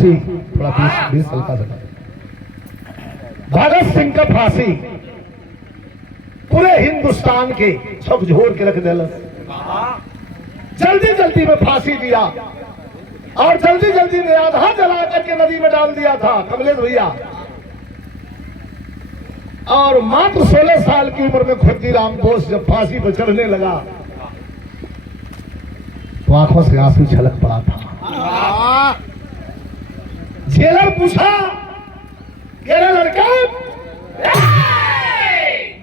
फांसी थोड़ा 20 हल्का सा। भगत सिंह का फांसी पूरे हिंदुस्तान के झकझोर के रख दिला। जल्दी जल्दी में फांसी दिया और जल्दी जल्दी में आधा जला करके नदी में डाल दिया था कमलेश भैया। और मात्र 16 साल की उम्र में खुद्दीराम बोस जब फांसी पर चढ़ने लगा तो आंखों से आंसू छलक पड़ा था। जेलर पूछा, तेरा लड़का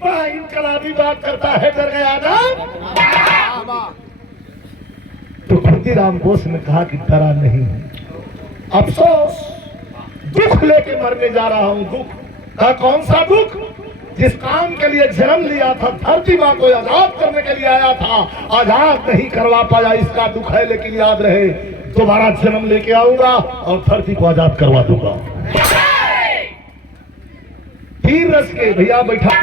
बड़ा इनकलाबी बात करता है, डर गया ना? तो खुद्दीराम बोस ने कहा कि डरा नहीं, अफसोस दुख लेके मरने जा रहा हूं। दुख का कौन सा दुख? जिस काम के लिए जन्म लिया था, धरती मां को आजाद करने के लिए आया था, आजाद नहीं करवा पाया, इसका दुख है। लेकिन याद रहे, दोबारा जन्म लेके आऊंगा और धरती को आजाद करवा दूंगा। तीर रस के भैया बैठा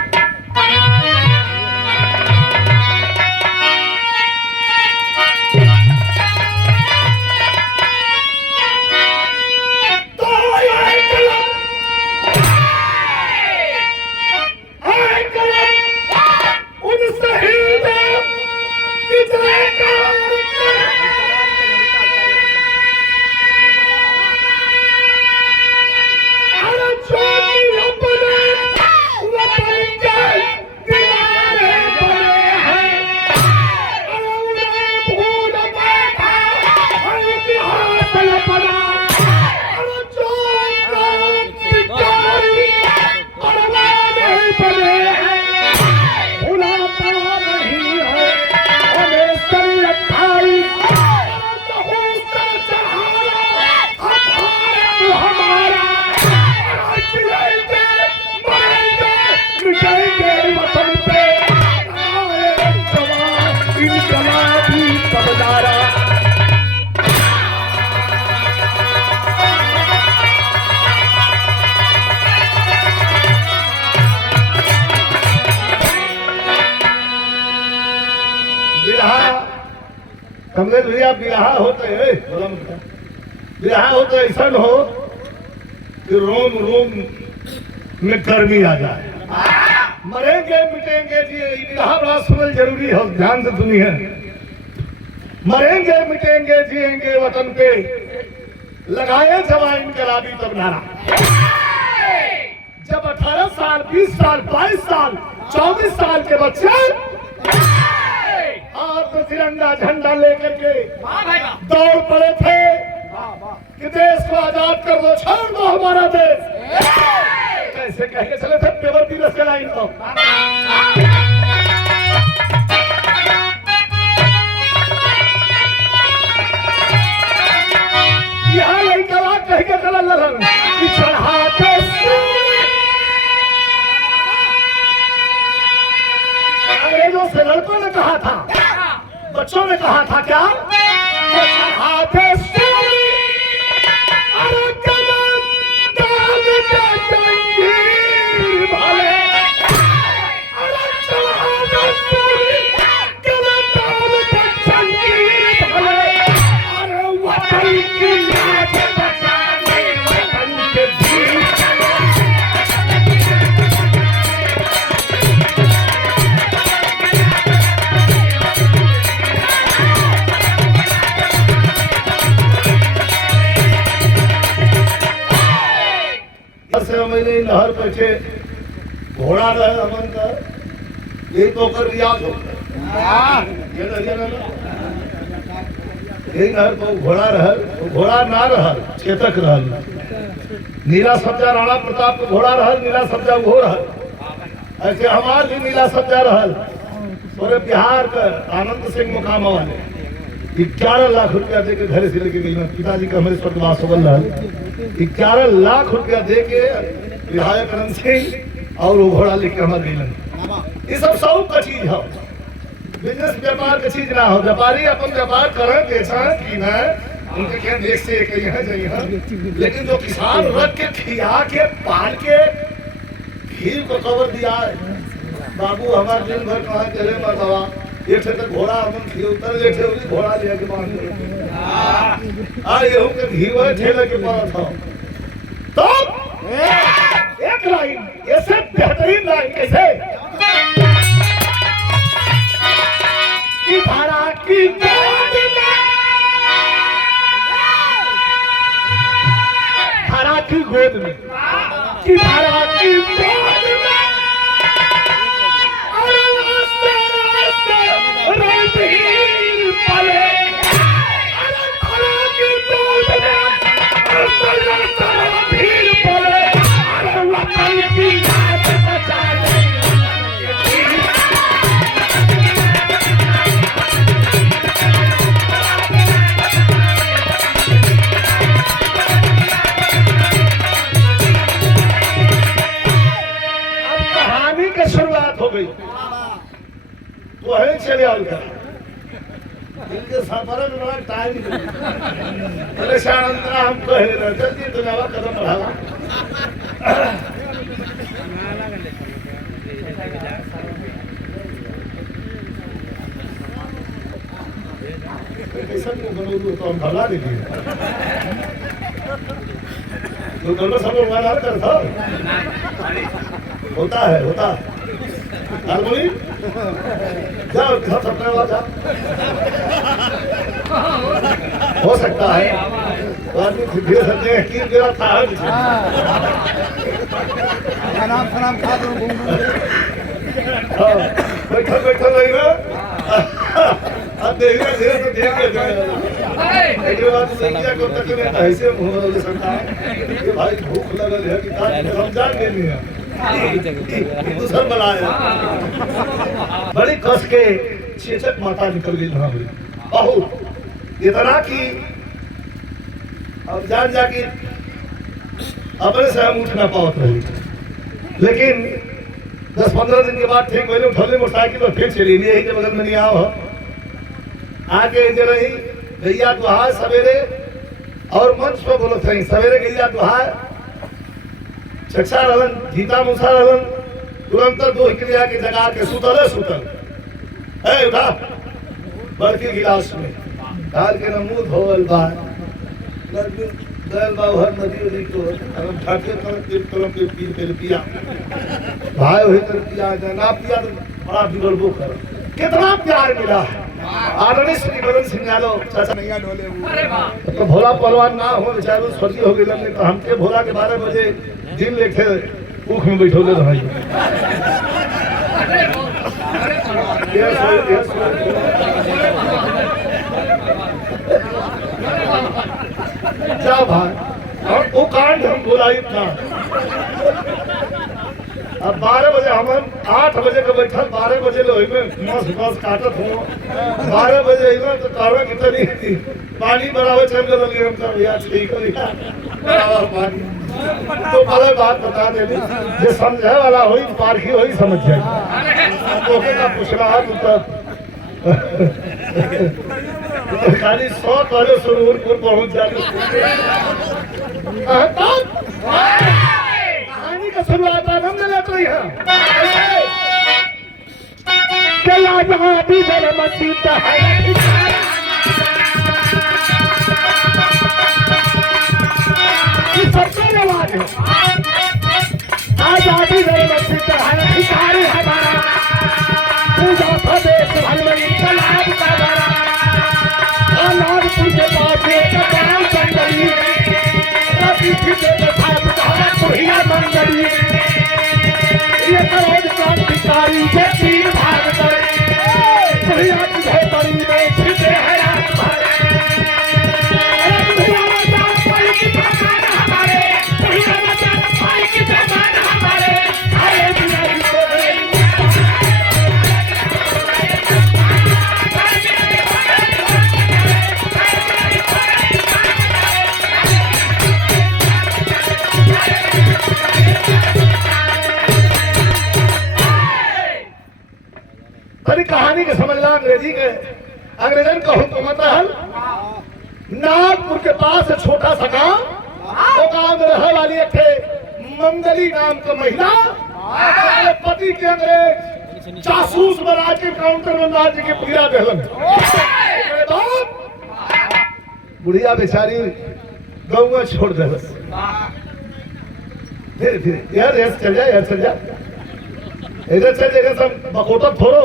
कमलेश भैया बिरहा होते है, बिरहा होते ऐसा हो कि रोम रोम में गर्मी आ जाए। मरेंगे मिटेंगे जी, बिरहा बड़ा सुनना जरूरी है, ध्यान से सुनिए। मरेंगे मिटेंगे जिएंगे वतन पे, लगाए जवान इनकलाबी तब नारा। जब 18 साल 20 साल 22 साल 24 साल के बच्चे तो तिरंगा झंडा लेकर के दौड़ पड़े थे कि देश को आजाद कर दो, छोड़ दो हमारा देश। कैसे कह के चले थे पेवर की रस लाइन को। यहाँ लड़का कह के चला ललन कि चढ़ाते अंग्रेजों से लड़कों ने कहा था, बच्चों ने कहा था क्या? चढ़ाते नहर बैठे घोड़ा रहे अमन का, ये तो कर रियाज हो नहर तो घोड़ा रहल, घोड़ा ना रहल, चेतक रहल। नीला सब्जा राणा प्रताप को घोड़ा रहल, नीला सब्जा वो रहल। ऐसे हमार भी नीला सब्जा रहल। पूरे बिहार का आनंद सिंह मुकामा वाले 11 लाख रुपया दे के घर से लेके गई। पिताजी का हमारे स्वर्गवास हो गल। 11 लाख रुपया दे के विधायक अनंत सिंह और वो घोड़ा लेके हमारे गई। ये सब शौक का चीज है, बिजनेस व्यापार का चीज ना हो। व्यापारी अपन व्यापार करें, बेचा कि ना, उनके क्या देश से कहीं है जाइए। लेकिन जो किसान रख के खिया के पाल के खीर को कवर दिया है, बाबू हमारे दिन भर कहा चले मरतबा एक तक घोड़ा अपन खिए उतर लेते घोड़ा ले के बांध गेहूं के घी ठेले के पड़ा था। तो एक लाइन ऐसे बेहतरीन लाइन कैसे कि धारा की गोद में, धारा की गोद में, कि धारा की गोद में रणधीर पले, अरे धारा की गोद में रणधीर पले, अरे वतन की लाज बचा ले। शुरुआत हो गई तो है चले आल का इनके सफर में बड़ा टाइम परेशान अंतरा हम कह रहे जल्दी तो नवा कदम बढ़ावा। कैसा को बनोगे तो हम भला देंगे तो दोनों सब लोग वाला करता होता है हारमोनी जाओ सब सपने वाला जाओ हो सकता है आदमी धीरे धीरे की तेरा था नाम सलाम खा दो बैठो बैठो रहेगा अब देखना धीरे तो देख के जाएगा एक बात देखिए कब तक में ऐसे मुंह में सकता है भाई भूख लगल है कि रमजान के लिए दूसरा बनाया बड़ी कस के चेचक माता निकल गई वहां बहुत इतना कि अब जान जाके अपने से हम उठ ना पावत रही। लेकिन 10-15 दिन के बाद ठीक पहले उठौले मोटरसाइकिल पर फिर चली यही के बगल में नहीं आओ आगे जे रही गैया दुहार सवेरे और मंच पर बोलो थे सवेरे गैया दुहार चक्षा रहन गीता मूसा रहन तुरंत दो क्रिया की जगह के सुतल है उठा बड़की गिलास में डाल के न मुंह धोवल बा गल बा हर नदी उदी को हम ठाके तरफ के पीर पे पिया भाई होई तर पिया ना पिया तो बड़ा बिगड़बो कर कितना प्यार मिला आदरणीय श्री बदन सिंह यादव चाचा नैया ढोले अरे वाह तो भोला पहलवान ना हो बेचारे स्वर्गीय हो गए तो हमके भोला के 12 बजे दिन लेके ऊख में बैठोले भाई क्या भाई और वो कांड हम बुलाई था अब 12 बजे हम 8 बजे का बैठल 12 बजे लो मस काटत हो 12 बजे इधर तो कहवे कितनी पानी बराबर चल गया हम का भैया ठीक हो गया बराबर पानी तो बड़ा बात बता दे जे समझे वाला होई पारखी होई समझ जाए तो का पुछला तू तो खाली 100 वाले सुरूरपुर पहुंच जाते कहानी का शुरुआत आनंद लेते हैं के लाजवा भी धर्म सीता है सबसे आवाज है आजादी धर्म सीता है भिखारी हमारा पूजा प्रदेश भर में इनकलाब का बड़ा नागपुर के पास एक गांव जंगली रवि के साथ बुढ़िया मंगली ये करोड़ क्रांतिकारी के 3 भाग करे बुढ़िया तुझे बड़ी में छिपे है रात भर बुढ़िया बचा पाई की भगवान हमारे बुढ़िया बचा पाई की भगवान हमारे अरे बिहारी को कहानी के समझना अंग्रेजी के अंग्रेजन का हुकूमत हल नागपुर के पास छोटा सा गांव वो गांव में रहने वाली एक मंगली नाम का महिला पति के अंग्रेज जासूस बना के काउंटर में राज्य के पीड़ा दहलन बुढ़िया बेचारी गाँव में छोड़ दे बस। धीरे धीरे यार यार चल जा यार चल जा, इधर चल जाएगा सब बकोटा थोड़ो।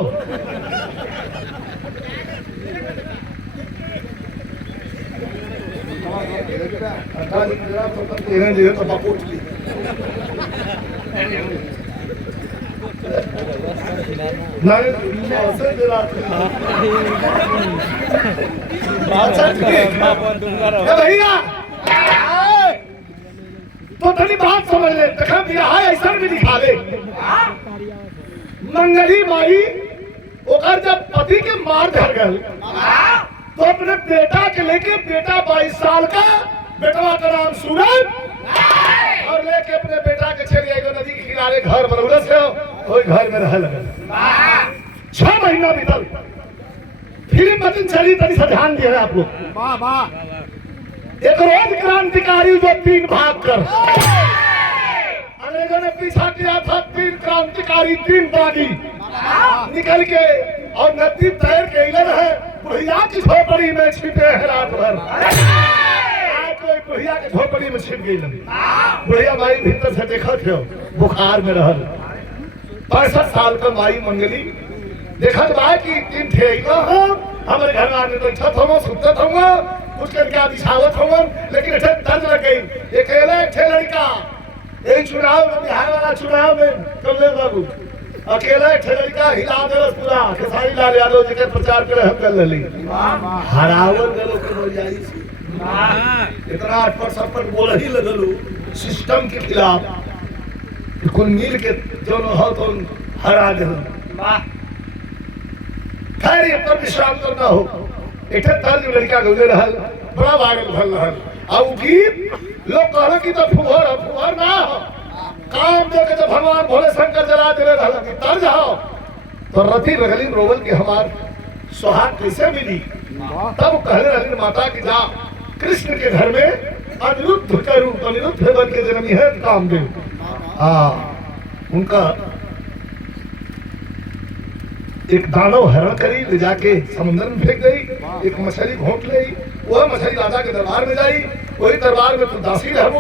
भैया तो थोड़ी बात समझ ले, देखा भैया ऐसा भी दिखा दे। मंगली माई ओकर जब पति के मार धर गल तो अपने बेटा के लेके, बेटा 22 साल का, बेटवा का नाम सूरज, और लेके अपने बेटा के चले गए नदी के किनारे घर बनौले से, वही घर में रह लगे। 6 महीना बीतल, फिल्म बदन चली तरी से ध्यान दिया आप लोग। वाह वाह। एक रोज क्रांतिकारी जो 3 भाग कर अंग्रेजों ने पीछा किया था, 3 क्रांतिकारी 3 बागी निकल के और नदी तैर के इधर है बुढ़िया की झोपड़ी में छिपे हैं रात भर। कोई बुढ़िया के झोपड़ी में छिप गई, बुढ़िया माई भीतर से देखा थे बुखार में रहल। 65 साल का माई मंगली देखत बा कि 3 ठे हमारे घर में आने बैठत हो, सुतत हो, कुछ करके बिछावत हो, लेकिन अच्छा दर्द लग गई। अकेले एक लड़का यही चुनाव में, बिहार वाला चुनाव में कमलेश बाबू अकेला एक लड़का हिला दिलस पूरा। खेसारी लाल यादव जी के प्रचार करे हम कर लेली, हरावल गलो के बोलियाई से इतना अटपट सटपट बोल ही लगलो सिस्टम के खिलाफ, कुल मिल के दोनों हो तो हरा दे। खैर ये पर विश्राम करना हो, एक तर्ज लड़का गुजर रहल, बड़ा वायरल भल रहल। अब गीत लोग कहल कि तो फुहर ना हो, काम देके जब भगवान भोले शंकर जला दे रहे कि तर्ज हो तो रति रगलिन रोवल की हमार सुहाग कैसे मिली। तब कहले रगलिन माता की जा कृष्ण के घर में अनिरुद्ध का रूप, अनिरुद्ध बन के जन्मी है कामदेव। उनका एक दानव हरण करी, ले जाके समुद्र में फेंक गई। एक मछली घोंट ली, वह मछली राजा के दरबार में जाई, वही दरबार में तू दासी रहबो,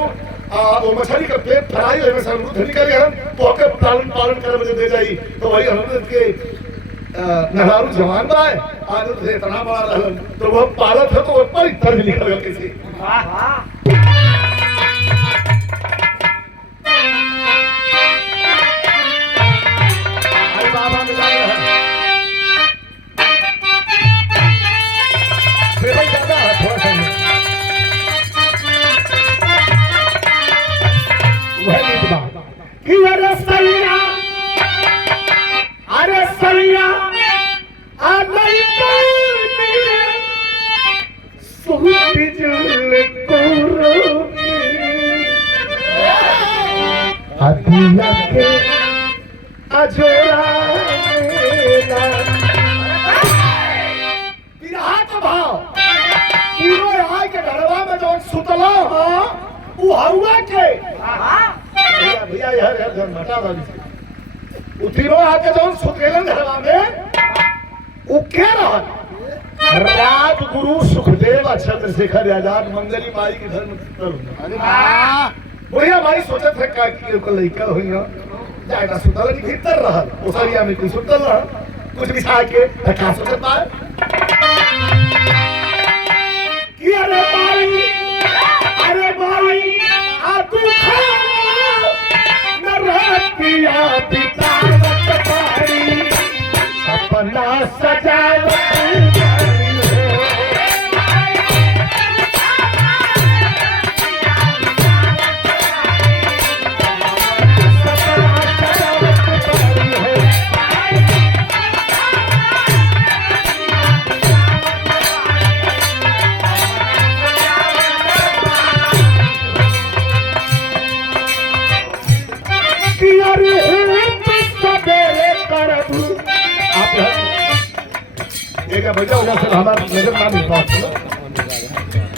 वो मछली का पेट फराई है से अमृत निकल हम तो के पालन करे मुझे दे जाई। तो वही अमृत के नहरारू जवान बाय अमृत इतना बड़ा रहलन तो वह पालत है, तो वह पर तर्ज निकल गया किसी। बाबा में जा रहा है ज्यादा थोड़ा सा अरे सैया, अरे सैया अदिया के अजोरा भाव तीनों यहाँ के घरवा में जो सुतला हो वो हवा के भैया यार घटा वाली तीनों आके जो सुतेलन घरवा में वो क्या रहा राजगुरु सुखदेव चंद्रशेखर आजाद मंगली माई के घर में बढ़िया माई सोचत है का कि लड़का हुई जाएगा सुतल भीतर रहा ओसरिया में कोई सुतल रहा कुछ बिछा के क्या सोचत बा कि अरे माई आ तू न रहतिया बितावत पारी सपना सजावत भैया से हमारा नजर ना विश्वास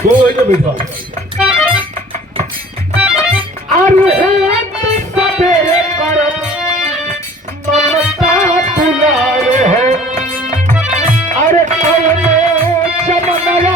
तो वही विश्वास सवेरे करब ममता पुलावे है अरे कौनो चमनवा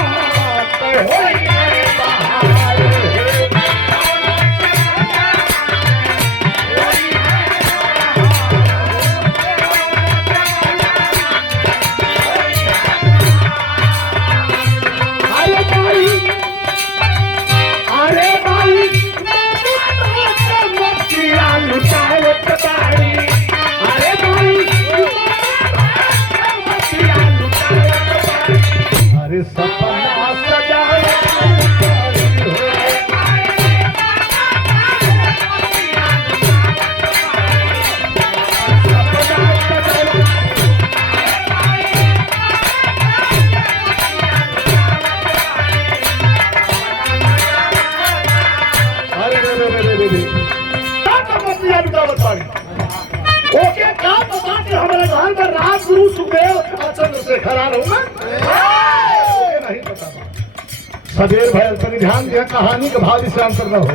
सवेर भयल तनी ध्यान दिया कहानी का भाव से अंतर न हो।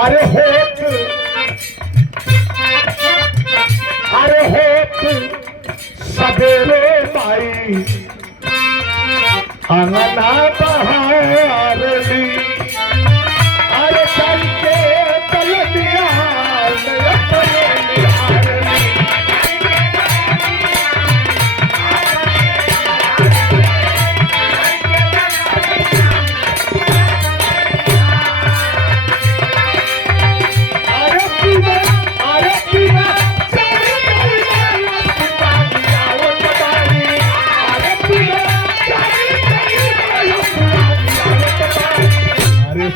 अरे होत सवेरे माई अंगना बहारली अरे चल के तलबिया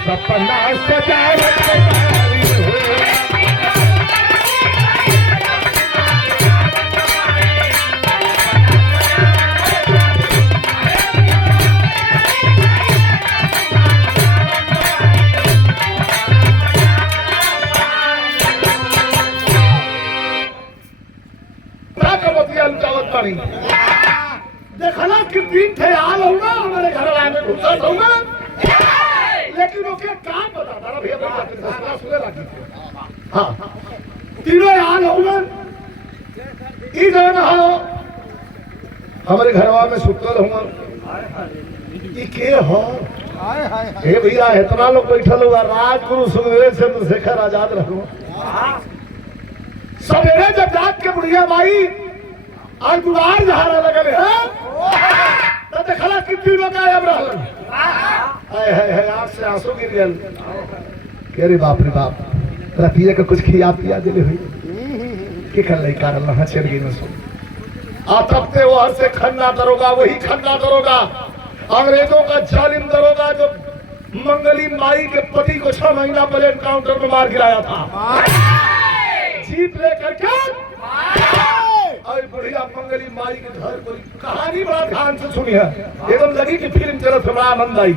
सपना सजावट देखना कितनी ख्याल होगा हमारे घर वाले घुसा होगा लेकिन वो क्या काम बताता रहा भैया सुने लगी हाँ तीनों हाल होगा इधर हो हमारे घरवा में सुतल हुआ के हो हे भैया इतना लोग बैठल हुआ राजगुरु सुखदेव चंद्रशेखर आजाद रहो सवेरे जब जाग के बुढ़िया माई और गुबार जहारा लगल है तो देखला कितनी लोग गायब रहलन है आँख से आंसू गिर गल के रे बाप तेरा पिए का कुछ खिया पिया दिले हुई के कर लै कारण ना चल गई न सो आ तब ते वो से खन्ना दरोगा वही खन्ना दरोगा अंग्रेजों का जालिम दरोगा जो मंगली माई के पति को 6 महीना पहले एनकाउंटर में मार गिराया था जीप लेकर के और बढ़िया मंगली माई के घर पर कहानी बड़ा ध्यान से सुनी है एकदम लगी कि फिल्म चलत बड़ा आनंद आई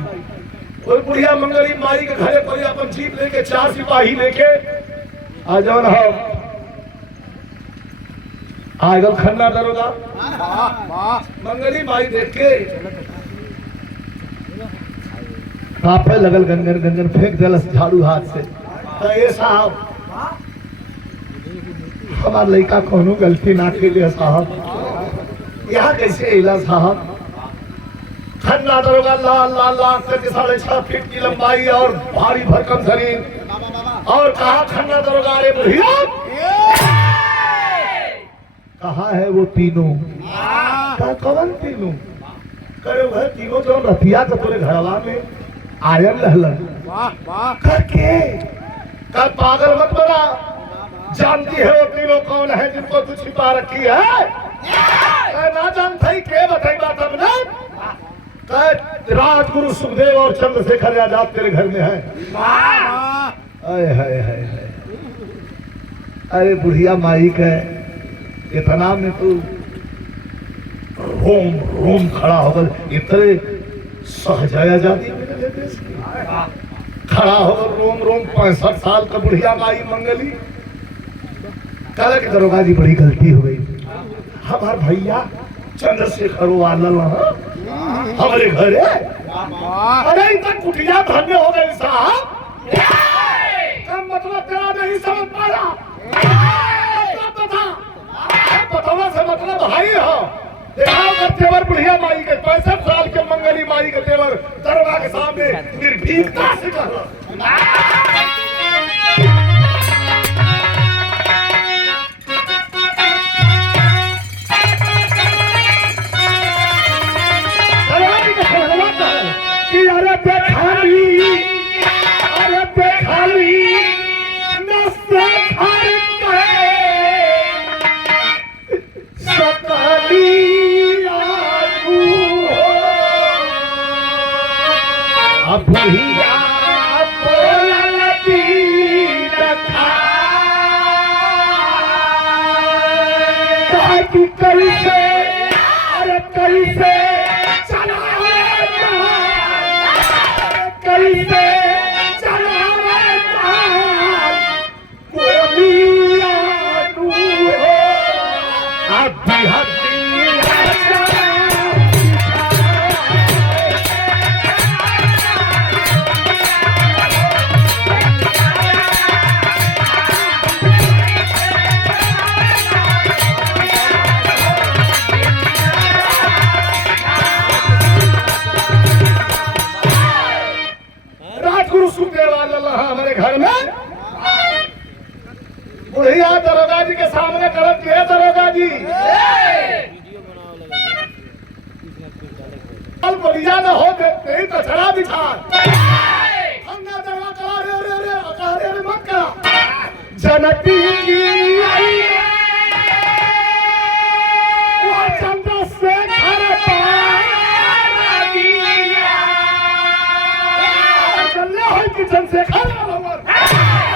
और बुढ़िया मंगली माई के घरे पर अपन जीप लेके 4 सिपाही लेके आ जाओ ना आगल खन्ना दरोगा मंगली माई देख के पापे लगल गंजन गंजन फेंक दिलस झाड़ू हाथ से तो ये साहब हमार लड़का कोनो गलती ना के लिए साहब यहाँ कैसे इला साहब खन्ना दरोगा लाल लाल लाल करके 6.5 फीट की लंबाई और भारी भरकम शरीर और कहा खन्ना दरोगा रे भैया कहाँ है वो तीनों कौन तीनों करे वह तीनों जो रतिया तो पूरे घरवा में आयल रहलन करके कर पागल मत बना जानती है वो तीनों कौन है जिनको तू छिपा रखी है ना जानता ही के बताई बात हमने राजगुरु सुखदेव और चंद्रशेखर आजाद तेरे घर में है अरे बुढ़िया माई का इतना में तू रोम रोम खड़ा होकर इतने सहजाया आजादी खड़ा होकर रोम रोम 65 साल का बुढ़िया माई मंगली कल के दरोगा जी बड़ी गलती हो गई हमार भैया चंद्रशेखर वाला हमारे घरे अरे इतना कुटिया धन्य हो गई साहब मतलब तेरा नहीं समझ पाया बतावा से मतलब भाई हो देखा तेवर बुढ़िया माई के 65 साल के मंगली माई के तेवर दरबार के सामने निर्भीकता से कर अरे बेखाली नस्ते खार सकली आगू अब भैया बोलती रखा कि कैसे अरे कैसे कैसे जी बढ़िया न हो नहीं तो चढ़ा बिठा हम ना दरवा करा रे मत करा जनती की वो चंद्र से घर चलना है किचन से खाना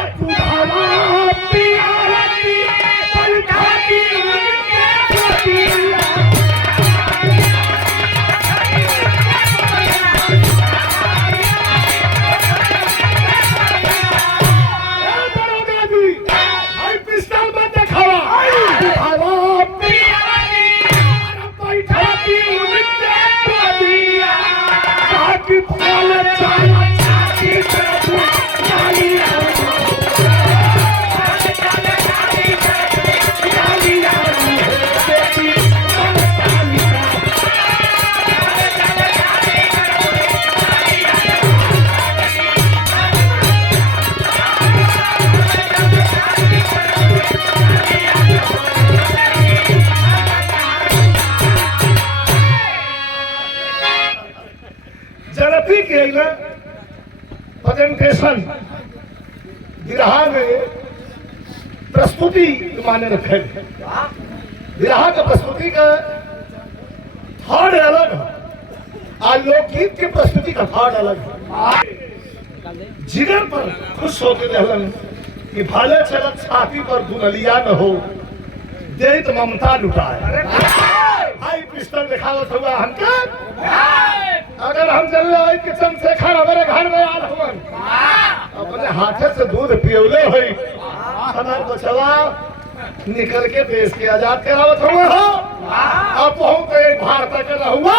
प्रेजेंटेशन विरहा में प्रस्तुति माने रखे विरहा का प्रस्तुति का थॉट अलग है और लोकगीत के प्रस्तुति का थॉट अलग है। जिगर पर खुश होकर रहलन कि भाले चलत छाती पर दुनलिया न हो दे तो ममता लुटाए भाई पिस्टल दिखावत हुआ हमका अगर हम चल रहे कि चंद्रशेखर हमारे घर में आल हुआ अपने हाथे से दूध पियोले हुई हमारे बचवा निकल के देश के आजाद करावत हुआ हो अब बहुत एक भारत का हुआ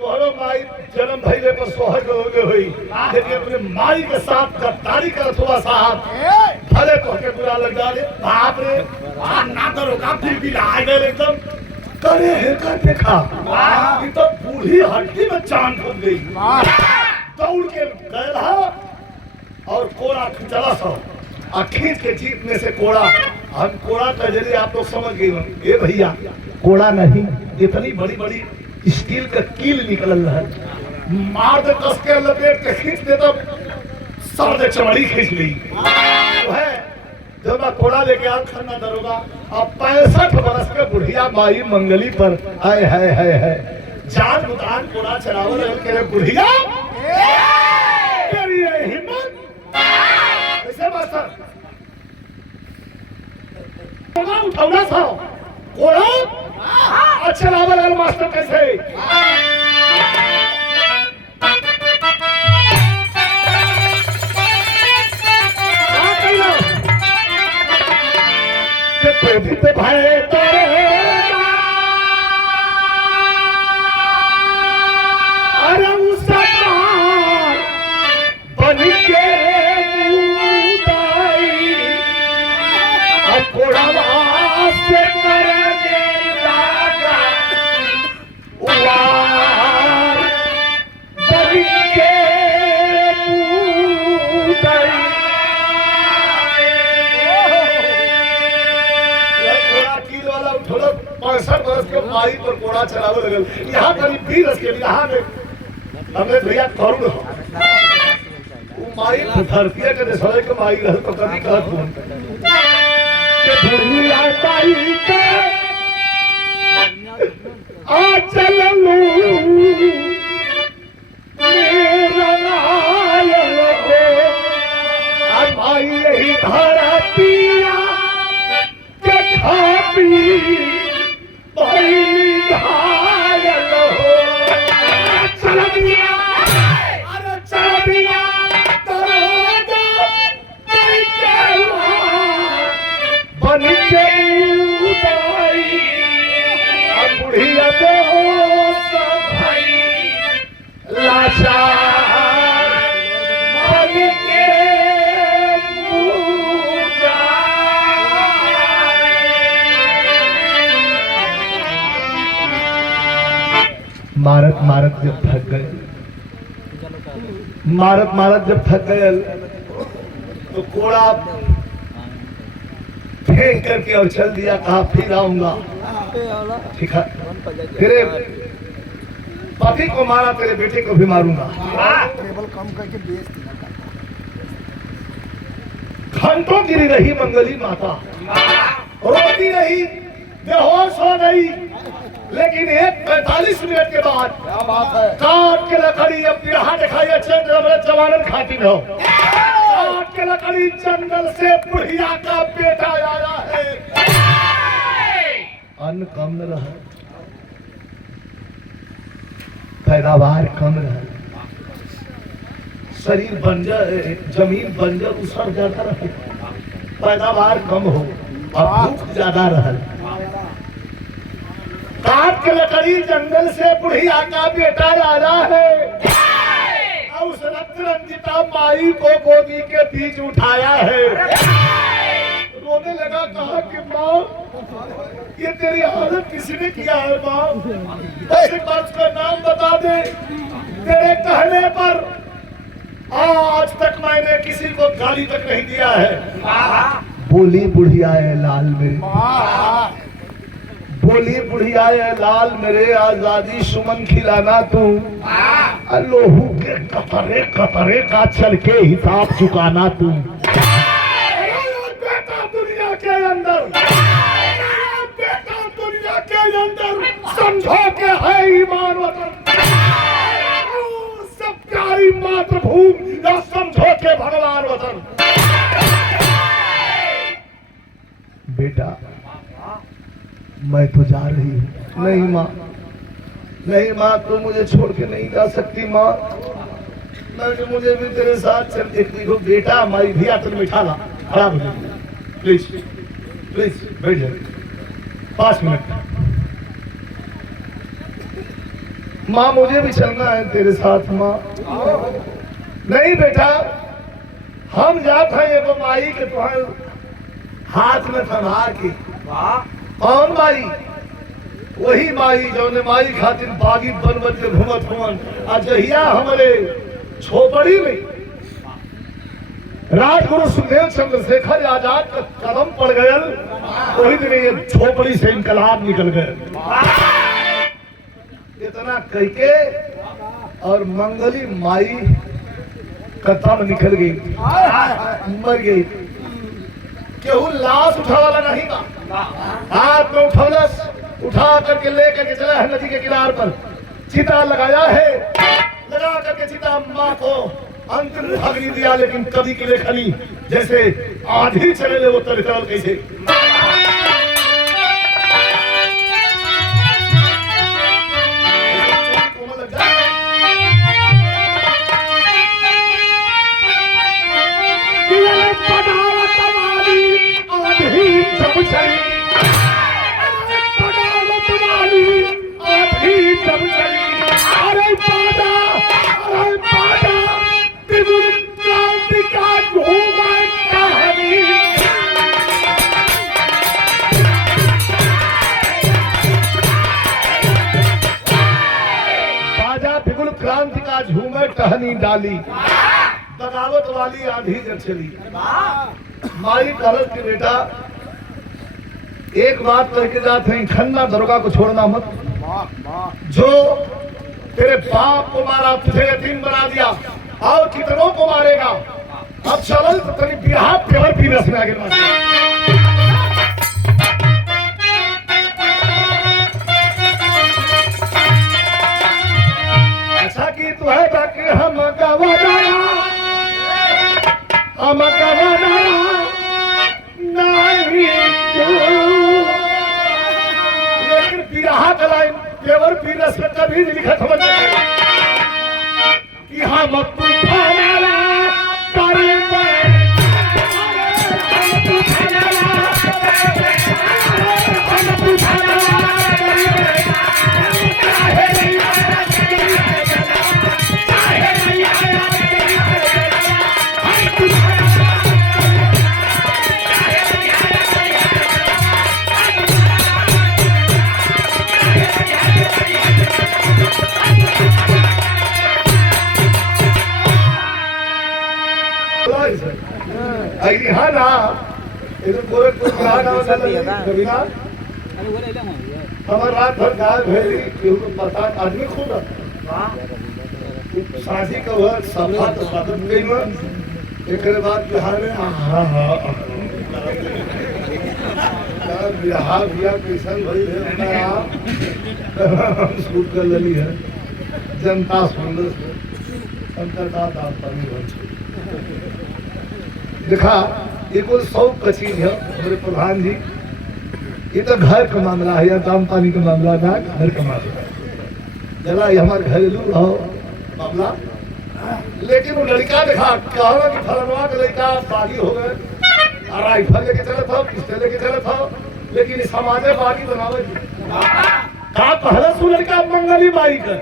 तोहरो माई जन्म भइले पर सोहर होगे हुई लेकिन अपने माई के साथ गद्दारी करत हुआ साहब भले तोहके बुरा लग जाए बाप रे ना करो का फिर भी आ गए एकदम करे है का देखा ये तो बूढ़ी हड्डी में जान फूट गई दौड़ के गया और कोड़ा खिंचला सा खींच के जीतने से कोड़ा हम कोड़ा का जरिए आप लोग समझ गए ये भैया कोड़ा नहीं इतनी बड़ी बड़ी स्टील का कील निकल रहा है मार दे कस के लपेट के खींच दे तो सर दे चमड़ी खींच ली तो है जब मैं कोड़ा लेके आ खन्ना दरोगा अब 65 बरस के बुढ़िया माई मंगली पर आए है जान बुतान कोड़ा चढ़ावल के बुढ़िया तेरी हिम्मत ऐसे मास्टर कोड़ा उठाना था कोड़ा अच्छा लावल मास्टर कैसे प्रेमित भाई अरे उसका बन के कोड़ा से करेंगे बन के उठो 65 बरस के माई पर कोड़ा चलावे लगल यहाँ करीब 20 रस के यहाँ में हमने भैया करुण हो वो माई धरती के देशवाले के माई रह तो कभी कहत हो के दुनिया माई के आ चललू मेरा लायल हो आ माई यही धरतिया के खापी पहली घायल हो चल दिया अरे चल दिया दरोगा कैसे बन के उदाई अब बुढ़िया तो सब भाई लाचार बन के मारत मारत जब थक गए जब थक गए तो कोड़ा फेंक करके और चल दिया, कहा फिर आऊंगा। ठीक है, तेरे पति को मारा, तेरे बेटे को भी मारूंगा। टेबल कम करके बेच दिया। घंटों गिरी रही मंगली माता, रोती रही, बेहोश हो गई। लेकिन 45 मिनट के बाद क्या बात है? काट के लकड़ी, अब पिरहा दिखाई जवानन खाती हो, काट के लकड़ी जंगल से बुढ़िया का बेटा आया है। अन्न कम न रहा, पैदावार कम रहा, शरीर बंजर, जमीन बंजर उसर ज्यादा रहे, पैदावार कम हो और भूख ज्यादा रहा। काट के लकड़ी जंगल से बुढ़िया का बेटा आया है। उस रक्त रंजिता माई को गोदी के बीच उठाया है, रोने लगा, कहा कि माँ ये तेरी हालत किसने किया है माँ, एक बार उसका नाम बता दे। तेरे कहने पर आज तक मैंने किसी को गाली तक नहीं दिया है। बोली बुढ़िया लाल मेरे, बोली बुढ़िया लाल मेरे, आजादी सुमन खिलाना तू, लोहू के कतरे कतरे का चल के हिसाब चुकाना तू। बेटा दुनिया के अंदर, बेटा दुनिया के अंदर समझो के है ईमान वतन, सब प्यारी मातृभूमि, या समझो के भगवान वतन। बेटा मैं तो जा रही हूँ। नहीं माँ, नहीं माँ, तू मुझे छोड़ के नहीं जा सकती माँ, मुझे भी तेरे साथ चल। देखो बेटा, हमारी भी आतन मिठा ला, खराब हो, प्लीज प्लीज बैठ जाए 5 मिनट। माँ मुझे भी चलना है तेरे साथ माँ। नहीं बेटा, हम जाते हैं एगो माई के तुम्हारे हाथ में थमा के। कौन माई? वही माई जो ने माई खातिर बागी बन बन के घूमत हुवन। अजहिया हमारे छोपड़ी में राजगुरु सुखदेव चंद्रशेखर आजाद का कदम पड़ गया, वही दिन ये झोपड़ी से इनकलाब निकल गए। इतना कह के और मंगली माई कदम निकल गई, मर गई। केहू लाश उठा वाला नहीं था, हाथ में उठौलस, उठा करके लेकर के चला है नदी के किनार पर, चिता लगाया है, लगा करके चिता माँ को अंतिम भागनी दिया। लेकिन कभी के लेखनी जैसे आधी चले ले वो तरह कैसे क्रांति का झूमर टहनी डाली, बगावत वाली आंधी जब चली। माई करत के बेटा एक बात कह के जाते हैं, खन्ना दरोगा को छोड़ना मत। जो तेरे बाप को मारा, तुझे यतीम बना दिया, और कितनों को मारेगा। अब चल तो तेरी बिहार पेवर भी रस में आगे की तो है बाकी हम गवाना नहीं, लेकिन बिरहा का लाइन पेवर पीरस में कभी नहीं लिखा समझ कि हम इधर गोरखपुर कहाँ ना होता कभी ना हमारे रात भर गाय भेड़ी केहू को पता आदमी खूब रहता शादी का हुआ सफा तो स्वागत गई में एक बाद बिहार में बिहार बिया कैसन भई है हम शूट कर लेली है जनता सुंदर शंकर का दाल पानी देखा ये कोई शौक का चीज है हमारे प्रधान जी ये तो घर का मामला है या दाम पानी का मामला ना घर का मामला जला ये हमारे घरेलू रहो मामला लेकिन वो लड़का देखा कहा कि फलनवा का लड़का बागी हो गए और राइफल लेके चले था पिस्टल लेके चले था लेकिन इस समाजे बागी बनावे कहा पहले सु लड़का मंगली बाई कर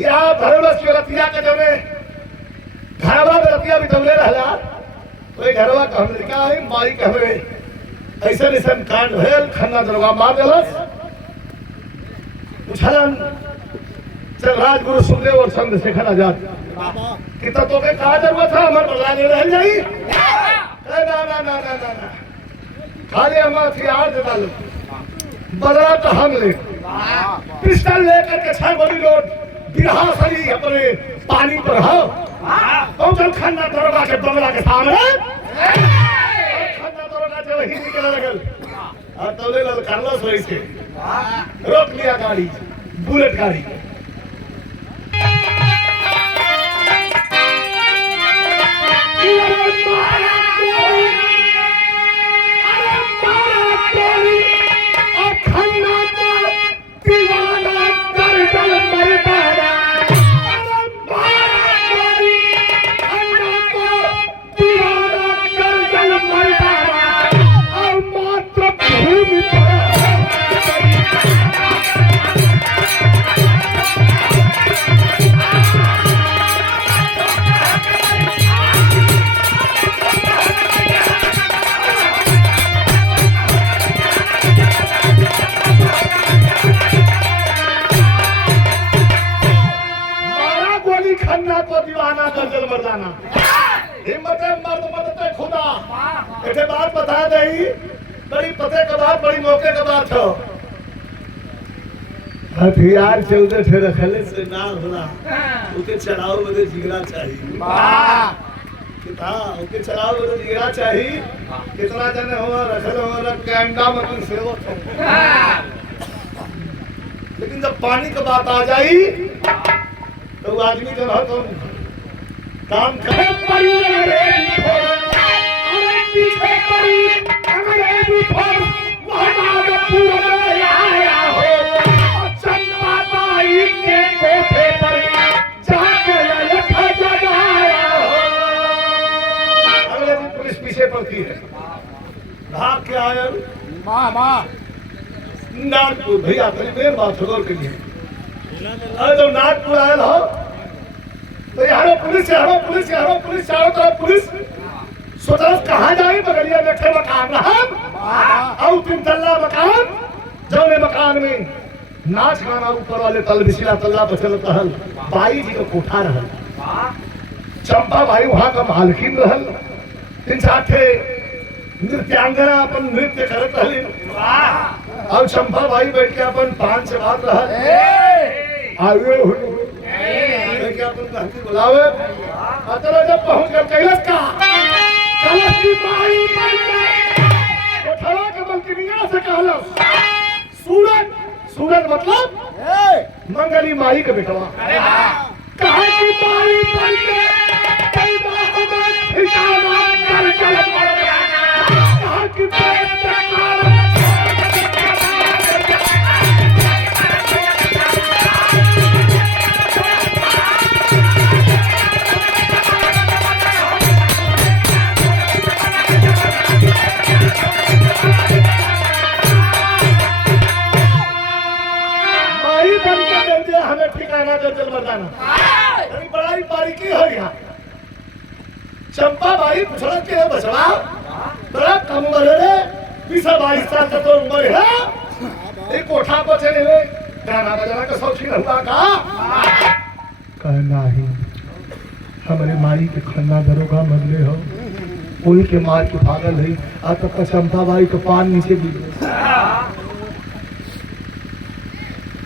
यहाँ धर्मरस की रतिया के जब घरवा में रतिया बितौले रहला तो घरवा का हम लड़का है माई के हमरे ऐसे ऐसे कांड भेल खन्ना दरगाह मार देलस उछलन चल राजगुरु सुखदेव और चंद्रशेखर आजाद कि तो के कहा जरूरत था हमारे बदला ले रह जाई ना ना ना ना ना ना खाली हम हथियार दे डालो बदला तो हम ले पिस्टल लेकर के 6 गोली लोड बिरहा सही अपने पानी पर हो पहुंचल खन्ना दरोगा के बंगला के सामने खन्ना दरोगा से वही निकल लगल और तौले ललकारलो सोई से रोक लिया गाड़ी बुलेट गाड़ी बात बता दही बड़ी पते के बाद बड़ी मौके के बात हो हथियार चलते थे रखले से ना होला उके चलाओ बदे जिगरा चाहिए कितना उके चलाओ बदे जिगरा चाहिए कितना जने हो रखले हो रख कैंडा मतलब सेवक हो लेकिन जब पानी की बात आ जाई तो आदमी जो है तो काम करे पड़ी पीछे पड़ी अंग्रेजी फौज महाराज पूरे आया हो चंपा बाई के कोठे पर जाके लखा जगाया हो अंग्रेजी पुलिस पीछे पड़ती है भाग के आया माँ नागपुर भैया तेरी मेन बात खबर के लिए अरे जब नागपुर आयल हो तो यहाँ पुलिस चारों तरफ पुलिस सोचा कहाँ जाए बगलिया में थे मकान और 3 तल्ला मकान जौने मकान में नाच गाना ऊपर वाले तल बिछला तल्ला पर चलता हल बाई जी का कोठा रहल चंपा भाई वहाँ का मालकिन रहल 3-4 थे नृत्यांगना अपन नृत्य करत रहली और चंपा भाई बैठ के अपन पान से बात रहल आवे हुई अपन कहती बुलावे चलो जब पहुंच गए कैलाश का कलश की माई बन गए कोठवा के मलकिनिया से कहलो सूरज मतलब मंगली माई के बेटवा कहा की माई बन गए कई बात ठिकाना कर चल मर्दाना कि देश के कारण हमें ठिकाना कर चल मर्दाना। अरे बड़ी बारीकी है यहाँ। चंपा बाई पुछड़ा के है बचवा बड़ा कम उम्र है 20-22 साल का तो उम्र है। एक कोठा पर चले हुए गाना बजाना का शौकीन हुआ का कहना ही हमारे माई के खन्ना दरोगा मरले हो वही के मार के भागल है। आ तक का चंपा बाई का पान नीचे गिर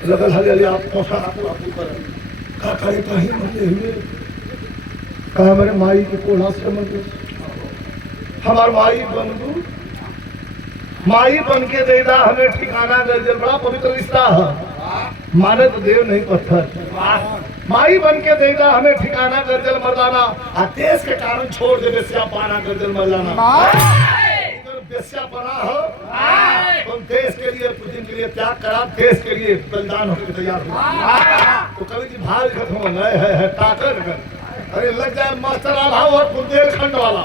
लगल हले आप पोसा पूरा कर का करे कहीं मरले हुए का हमारे माई के कोढ़ा से मर गए। हमार माई बन के देदा हमें ठिकाना दर्जन बड़ा पवित्र रिश्ता है। माने तो देव नहीं पत्थर। माई बन के देदा हमें ठिकाना गर्जल मर्दाना आ देश के कारण छोड़ दे बेस्या पाना गर्जल मर्दाना। बेस्या पना हो तुम देश के लिए कुछ दिन के लिए त्याग करा देश के लिए बलिदान होकर तैयार हो। तो कभी जी भार खत्म हो नए है ताकत कर अरे लग जाए मास्टर आधा और बुंदेलखंड वाला।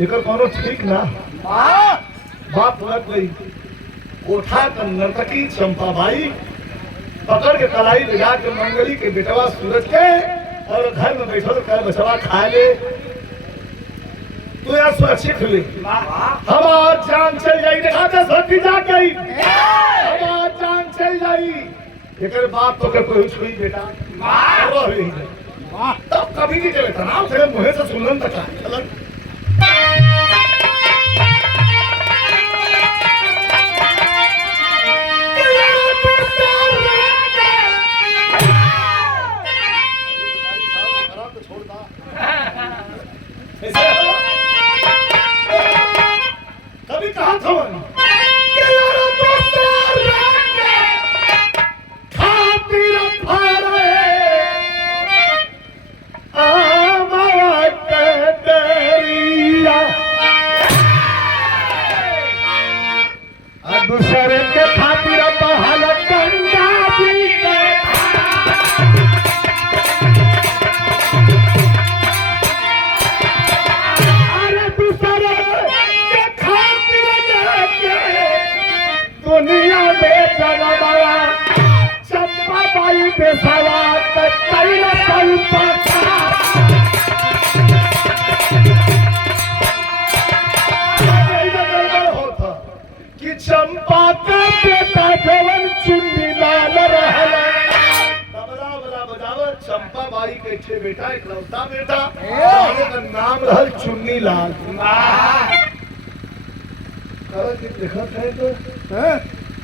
एकर कोनो ठीक ना बात लग गई। कोठा का नर्तकी चंपा बाई पकड़ के कलाई ले जाके मंगली के बेटवा सूरज के और घर में बैठो कर बचवा खा ले तू यार सुरक्षित ले। हमार जान चल जाई देखा दे धरती जा गई हमार जान चल जाई एकर बात तो के कोई छुई बेटा मारो ही तब कभी नहीं चले तनाव तेरे मुंह से सुनन तक चलन कभी कहा था खातिर सवात कल संपका होता कि चंपा का बेटा जवन चुन्नी लाल रहला तबला बला बजावत चंपा बाई के छे बेटा इकलौता बेटा का नाम रहल चुन्नी लाल करत देखत है तो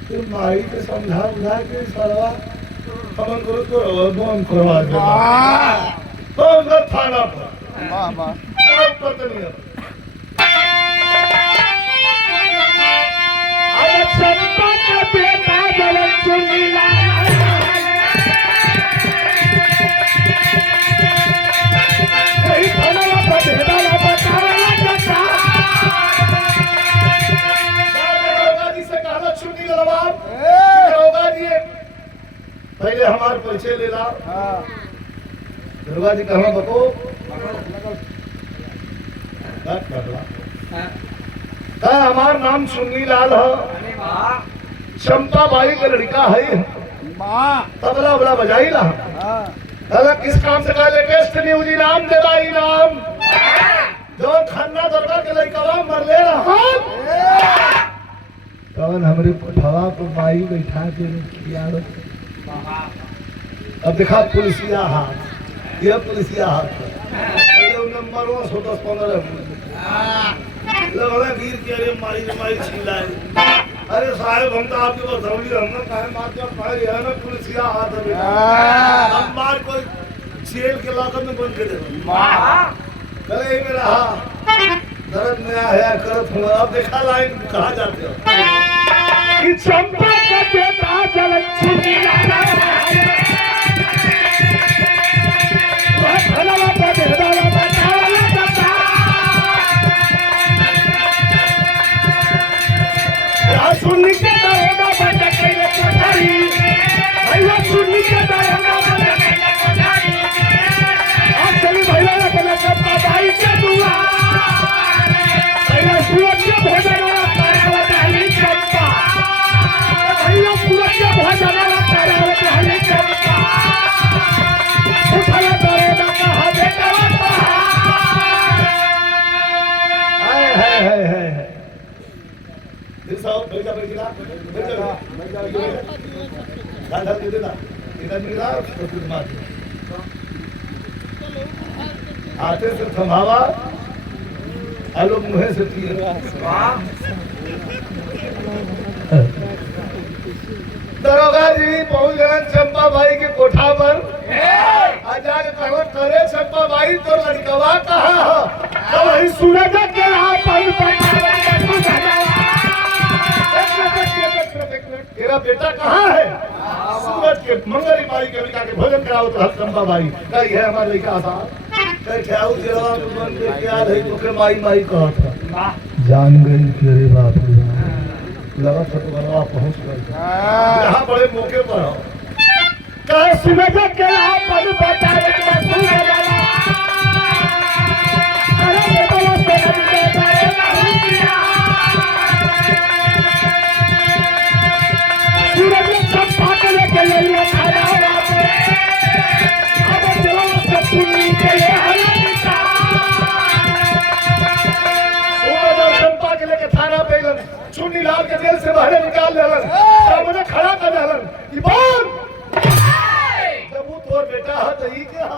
फिर माई के समझा बुझा के सरवा हमन गुरु को बम करवा दे तो उधर थाना पर वाह वाह ऊपर तो नहीं अब चंपा का बेटा जवन चुन्नी लाल यही थाना पर भेदा बतावा लगा पहले हमारे परिचय ले ला दुर्गा जी कहाँ बको हमार नाम चुन्नी लाल है चंपा बाई का लड़का है तबला बला बजाई ला किस काम से कहा लेके न्यूज नाम दे बाई नाम जो खन्ना दुर्गा के लड़का मर ले रहा कौन हमरे भवा को माई बैठा के किया अब देखा पुलिसिया हाथ ये पुलिसिया हाथ पहले नंबर 10-15 लगड़ा गिर के अरे मारी छिलाई अरे साहब हम तो आपके बतौली हमने काहे मार के फायर है ना पुलिसिया हाथ है हम मार कोई जेल के लॉकर में बंद कर दे चले ही मेरा दर्द में आया करत हूँ अब देखा लाइन कहाँ जाते हो कि चंपा का बेटा जलन चुन्नी लाला वह भला का बेटा बतावा लगा या सुन्नी के दारोगा बचा के ले कोठारी भैया सुन्नी के दारोगा बचा के ले कोठारी आज चली भैया ने कहा चंपा भाई के दुआ भैया सूरज के भोजन वाला पाया डाली चंपा भैया सूरज के भोजन वाला पाया डाली चंपा उठला दारोगा कहा बेटा है दिस आओ बेटा बेटा दादा दे देना इधर निकला तो खुद मार आते से थमावा आलो मुहे से पिए दरोगा जी पहुंच गए चंपा बाई के कोठा पर आज जाके कहो करे चंपा बाई तो लड़कवा कहाँ है तो वही सूरज के पर तेरा बेटा कहाँ है सूरज के मंगली माई के लड़का के भोजन कराओ तो चंपा बाई कही है हमारे लड़का था माई कहा था जान गई कि अरे बाप रे लगा था तो बड़ा पहुंच गए यहाँ बड़े मौके पर हो कहा सूरज के पर बतावे सूरज चंपा के लेके ले चुन्नी लाल के जेल से बाहर निकाल लेलन सामने खड़ा कर देलन कि बोल जब वो तोर बेटा है तो ही क्या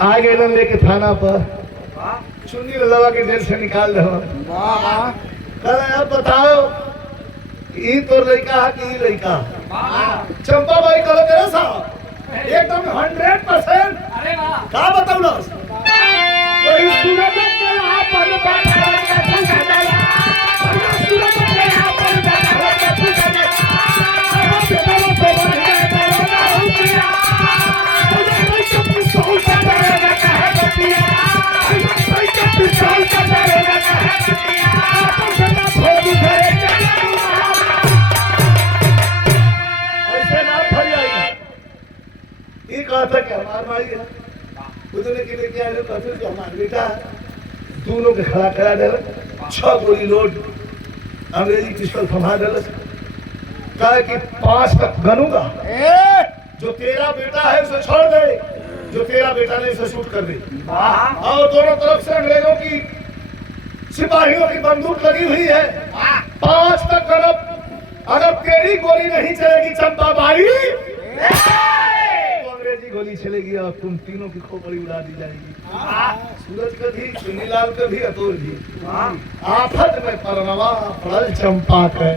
आ गए लेके थाना पर चुन्नी लाल के जेल से निकाल देलन कहे अब बताओ ये तो लड़का है कि लड़का चंपा बाई कहो तेरे साहब एकदम 100% अरे वाह का बताओ ना वही सूरज के पर बात करके पूछा जाला सूरज के पर बात करके पूछा जाला अब चलो तो बन गए ना हो गया मुझे कोई कब सोच करेगा कहे बतिया कोई कब सोच करेगा कहे बतिया तो सदा खोद करे ऐसे ना फल जाएगा ये कहता कि हमारा भाई है उधर के लेके आए लोग कहते कि हमारा बेटा दोनों के खड़ा करा दे 6 गोली लोड अंग्रेजी पिस्टल थमा दे कहे कि 5 तक गनूंगा, जो तेरा बेटा है उसे छोड़ दे, जो तेरा बेटा नहीं उसे शूट कर दे। और दोनों तरफ से अंग्रेजों की सिपाहियों की बंदूक लगी हुई है। 5 तक अगर तेरी गोली नहीं चलेगी चंपा बाई तो अंग्रेजी गोली चलेगी और तुम तीनों की खोपड़ी उड़ा दी जाएगी। सूरज का भी, चुन्नीलाल का भी, अतुल भी। आफत में परनवा पड़ल चंपा के,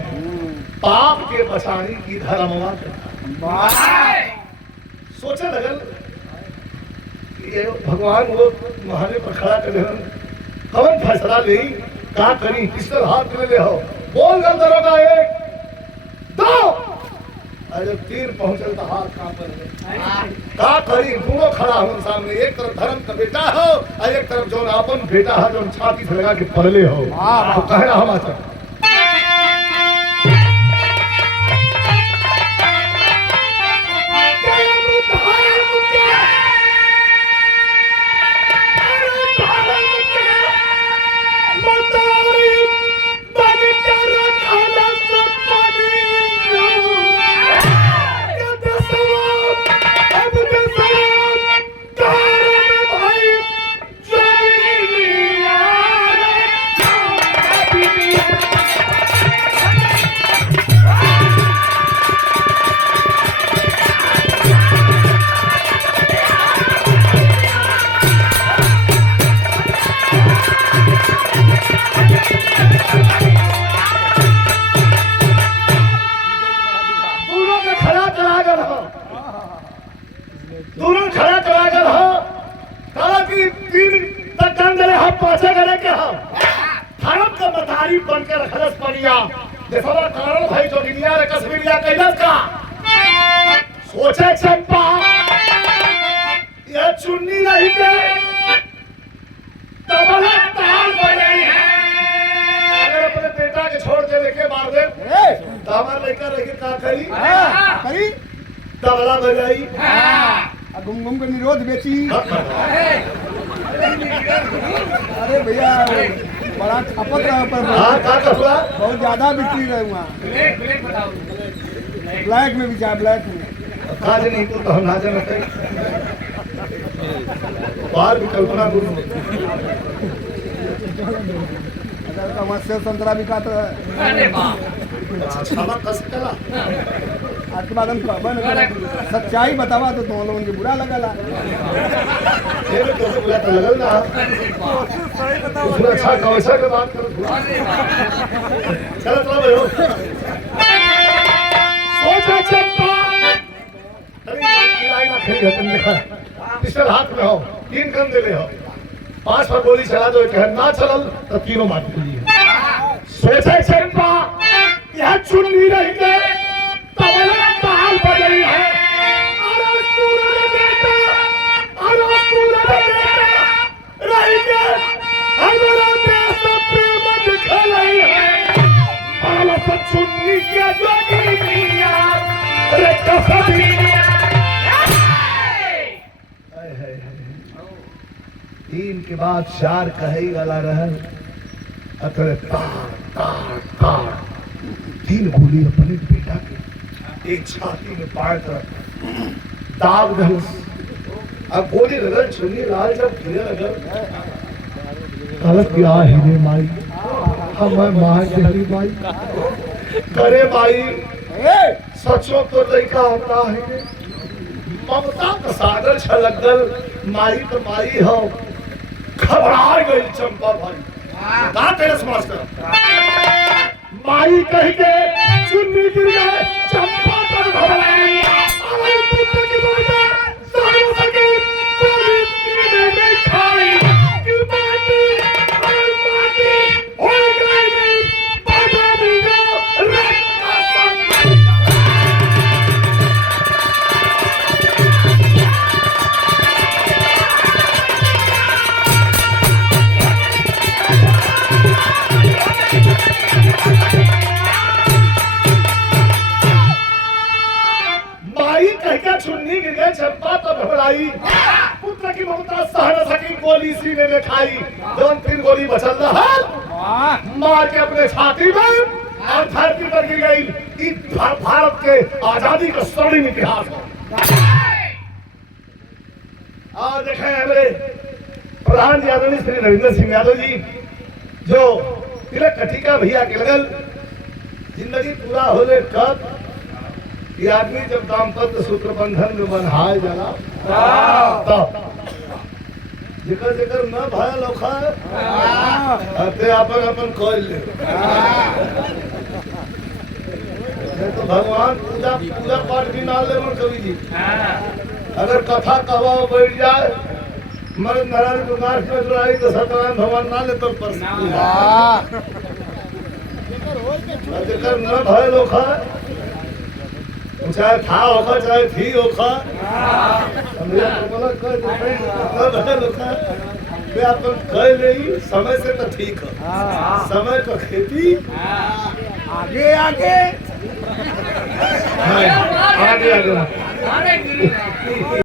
पाप के बचाने की धर्मवा के। सोचे लगल ये भगवान वो महाने पर खड़ा कर कौन फैसला ले, का करी, पिस्टल हाथ में ले हो, बोल कर दरोगा 1 2। अरे 3 पहुंचल तो हाथ कांपल का करी। दोनों खड़ा हो सामने, एक तरफ धर्म का बेटा हो और एक तरफ जो अपन बेटा है जो छाती से लगा के पड़ले हो। तो कहना हमारा दोनों खड़ा करा कर हो, कहा कि 3 तक दंड ले हम 5 करे के हम धर्म का मतारी बन के रखलस पनिया देखो कारण भाई जो गिनिया रे कश्मीरिया कैलस का सोचे चंपा ये चुन्नी नहीं के तबला ताल बने हैं। अगर अपने बेटा के छोड़ के लेके मार दे तो हमारे लेकर रह के का करी तबला बजाई घूम घूम कर निरोध बेची। अरे भैया बड़ा खपत रहा पर बहुत ज्यादा बिक्री रहे वहाँ। ब्लैक में बिचा, ब्लैक में काज नहीं तो हम ना जानते बाहर भी कल्पना गुरु अगर सेब संतरा बिकाता है। आज के बाद हम सच्चाई बतावा तो तुम लोगों को बुरा लगला। लगल ना अच्छा कैसा के बात करो। चलो चलो भाई सोचा चंपा पिस्टल हाथ में हो, 3 गन दे ले हो, 5 पर गोली चला दो, कह ना चलल तो तीनों मार दिए। सोचे चंपा यह चुन्नी रही के तबला ताल बजई है। अरे सूरज बेटा, अरे सूरज बेटा रही के हमारा देश प्रेम दिखलाई है। आला सब चुन्नी के जोगी मिया रे कसबिया 3 के बाद 4 कहे वाला रहल। अतरे तार तार तार 3 गोली अपने बेटा के एक छाती में पार तरफ दाग दल। अब गोली लगल, चुन्नी लाल जब गिरे लगल क्या हिरे माई हमें मार देली माई। करे माई सचो तो लड़का होता है, ममता का सागर छलक गल। माई तो माई हो, घबरा गई चंपा भाई का तेरे समाज कर माई कह के चुन्नी गिर गए। चंपा पर घबराई अरे पुत्र की बेटा सालों सके कोई नहीं खाई कि माटी हो गई बाबा बिना रखा संग। चुन्नी गिर गए। चंपा तो घबराई, पुत्र की ममता सह न सकी, गोली सीने में खाई। 2-3 गोली बचल रहा, मार के अपने छाती में और धरती पर गिर गई। कि भारत के आजादी का स्वर्णिम इतिहास हो। आज देखें हमारे प्रधान जी आदरणीय श्री रविंद्र सिंह यादव जी जो तिलक कटिका भैया के लगल जिंदगी पूरा होले कब ये आदमी जब दाम्पत्य सूत्र बंधन में बंधाए जाला तब जेकर जेकर न भयल ओखा ते अपन अपन कोल ले तो भगवान पूजा पूजा पाठ भी ना ले मन कवि जी अगर कथा कहवा बैठ जाए मर नारायण कुमार की जुड़ाई तो सत्यनारायण भगवान ना ले तो पर जेकर न भयल ओखा चाहे था होगा चाहे थी होगा समय से तो ठीक है समय का खेती आगे आगे आगे आगे